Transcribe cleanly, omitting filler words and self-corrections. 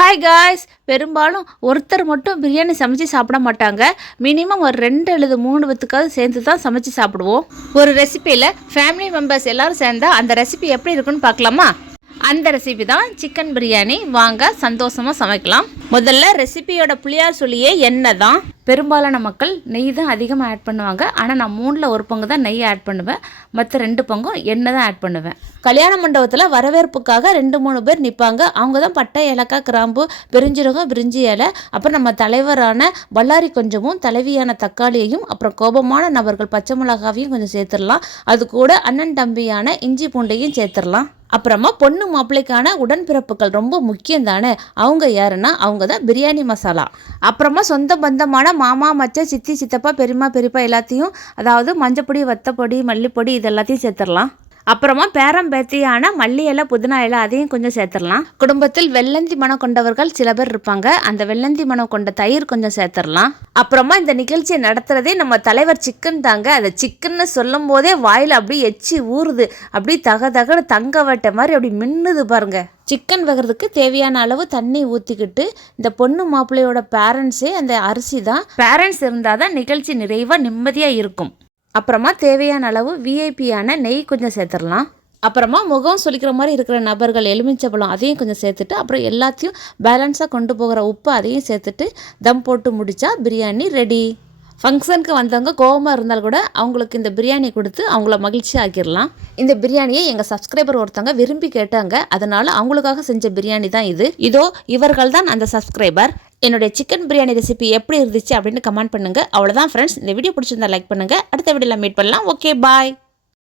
Hi guys, பெரும்பாலும் ஒருத்தர் மட்டும் பிரியாணி சமைச்சு சாப்பிட மாட்டாங்க. மினிமம் ஒரு 2 அல்லது 3 பேத்துக்காவது சேர்ந்து தான் சமைச்சு சாப்பிடுவோம். ஒரு ரெசிபியில் ஃபேமிலி மெம்பர்ஸ் எல்லாரும் சேர்ந்தா அந்த ரெசிபி எப்படி இருக்குன்னு பார்க்கலாமா? அந்த ரெசிபி தான் சிக்கன் பிரியாணி. வாங்க சந்தோஷமாக சமைக்கலாம். முதல்ல ரெசிபியோட புளியார் சொல்லியே எண்ணெய் தான். பெரும்பாலான மக்கள் நெய் தான் அதிகமாக ஆட் பண்ணுவாங்க. ஆனால் நான் 3ல் 1 பங்கு தான் நெய் ஆட் பண்ணுவேன். மற்ற 2 பங்கும் எண்ணெய் தான் ஆட் பண்ணுவேன். கல்யாண மண்டபத்தில் வரவேற்புக்காக 2-3 பேர் நிற்பாங்க. அவங்க தான் பட்டை, ஏலக்காய், கிராம்பு, பெருஞ்சீரகம், பிரிஞ்சி இலை, அப்புறம் நம்ம தலைவரான பல்லாரி கொஞ்சமும், தலைவியான தக்காளியையும், அப்புறம் கோபமான நபர்கள் பச்சை மிளகாவையும் கொஞ்சம் சேர்த்துடலாம். அது கூட அண்ணன் தம்பியான இஞ்சி பூண்டையும் சேர்த்துடலாம். அப்புறமா பொண்ணு மாப்பிள்ளைக்கான உடன்பிறப்புகள் ரொம்ப முக்கியம் தானே. அவங்க யாருன்னா அவங்க தான் பிரியாணி மசாலா. அப்புறமா சொந்த பந்தமான மாமா, மச்சை, சித்தி, சித்தப்பா, பெரியம்மா, பெரியப்பா எல்லாத்தையும், அதாவது மஞ்சப்பொடி, வத்தப்பொடி, மல்லிப்பொடி இது எல்லாத்தையும் சேர்த்துடலாம். அப்புறமா பேரம்பேத்தியான மல்லி இலை, புதினா இலை அதையும் கொஞ்சம் சேர்த்துடலாம். குடும்பத்தில் வெள்ளந்தி மனம் கொண்டவர்கள் சில பேர் இருப்பாங்க. அந்த வெள்ளந்தி மனம் கொண்ட தயிர் கொஞ்சம் சேர்த்துடலாம். அப்புறமா இந்த நிகழ்ச்சியை நடத்துறதே நம்ம தலைவர் சிக்கன் தாங்க. அதை சிக்கன்னு சொல்லும் போதே வாயில் அப்படியே எச்சி ஊறுது. அப்படி தகன்னு தங்க வட்ட மாதிரி அப்படி மின்னுது பாருங்க. சிக்கன் வைக்கிறதுக்கு தேவையான அளவு தண்ணி ஊற்றிக்கிட்டு, இந்த பொண்ணு மாப்பிள்ளையோட பேரண்ட்ஸே அந்த அரிசி தான். பேரண்ட்ஸ் இருந்தால் தான் நிகழ்ச்சி நிறைவாக நிம்மதியாக இருக்கும். அப்புறமா தேவையான அளவு விஐபியான நெய் கொஞ்சம் சேர்த்துடலாம். அப்புறமா முகம் சொல்லிக்கிற மாதிரி இருக்கிற நபர்கள் எலுமிச்சப்பழம் அதையும் கொஞ்சம் சேர்த்துட்டு, அப்புறம் எல்லாத்தையும் பேலன்ஸாக கொண்டு போகிற உப்பு அதையும் சேர்த்துட்டு தம் போட்டு முடித்தா பிரியாணி ரெடி. ஃபங்க்ஷனுக்கு வந்தவங்க கோவமாக இருந்தால் கூட அவங்களுக்கு இந்த பிரியாணி கொடுத்து அவங்கள மகிழ்ச்சி ஆக்கிடலாம். இந்த பிரியாணியை எங்கள் சப்ஸ்கிரைபர் ஒருத்தவங்க விரும்பி கேட்டாங்க. அதனால் அவங்களுக்காக செஞ்ச பிரியாணி தான் இது. இதோ இவர்கள் தான் அந்த சப்ஸ்கிரைபர். என்னுடைய சிக்கன் பிரியாணி ரெசிபி எப்படி இருந்துச்சு அப்படின்னு கமெண்ட் பண்ணுங்கள். அவ்வளோதான் ஃப்ரெண்ட்ஸ். இந்த வீடியோ பிடிச்சிருந்தா லைக் பண்ணுங்கள். அடுத்த வீடியோவில் மீட் பண்ணலாம். ஓகே, பாய்.